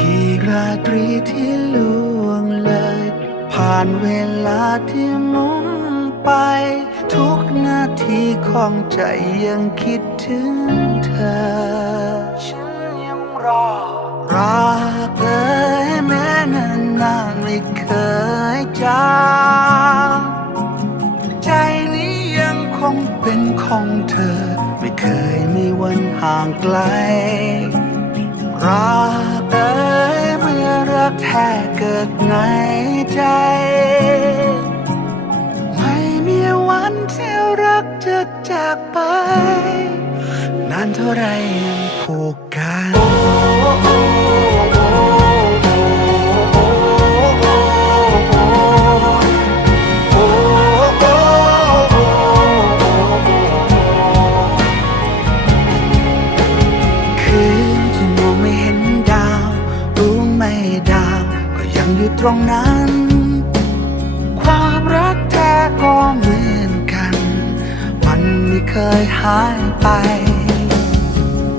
กี่ราตรีที่ล่วงเลย ผ่านเวลาที่มุนไป ทุกนาทีของใจยังคิดถึงเธอ ฉันยังรอ รักเธอแม้นานนานไม่เคยจางใจนี้ยังคงเป็นของเธอ ไม่เคยมีวันห่างไกล รัก รักแท้เกิดในใจ ไม่มีวันที่รักจะจากไป นานเท่าไรยังผูกกัน รงนั้น ความรักแท้ก็เหมือนกัน มันไม่เคยหายไป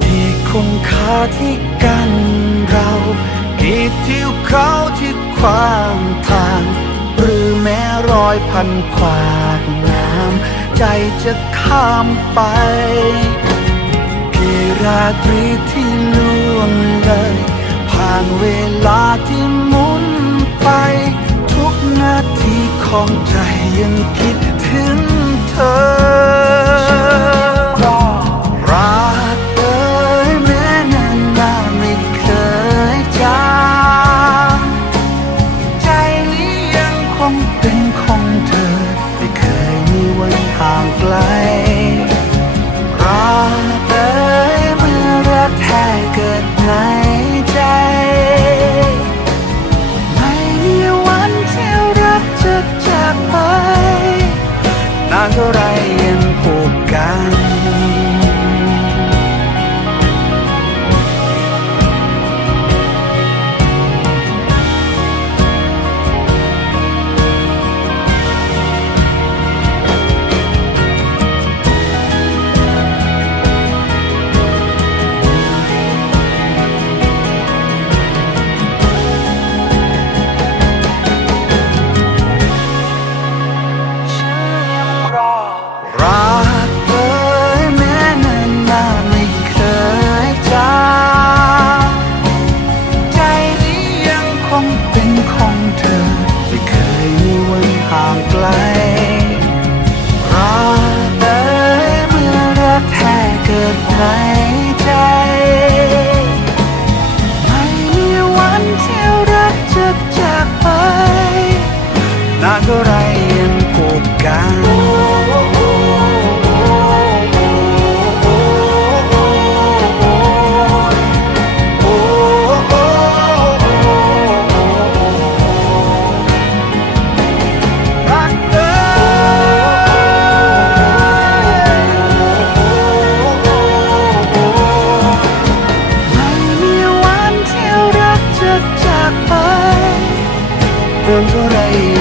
ที่คงคาที่กันเรากี่ทิวเขาที่ขวางทาง หรือแม้รอยพันขวากน้ำใจจะข้ามไปกี่ราตรีที่ล่วงเลย ผ่านเวลาที่ ของใจยังคิดถึงเธอ เท่าไร por I.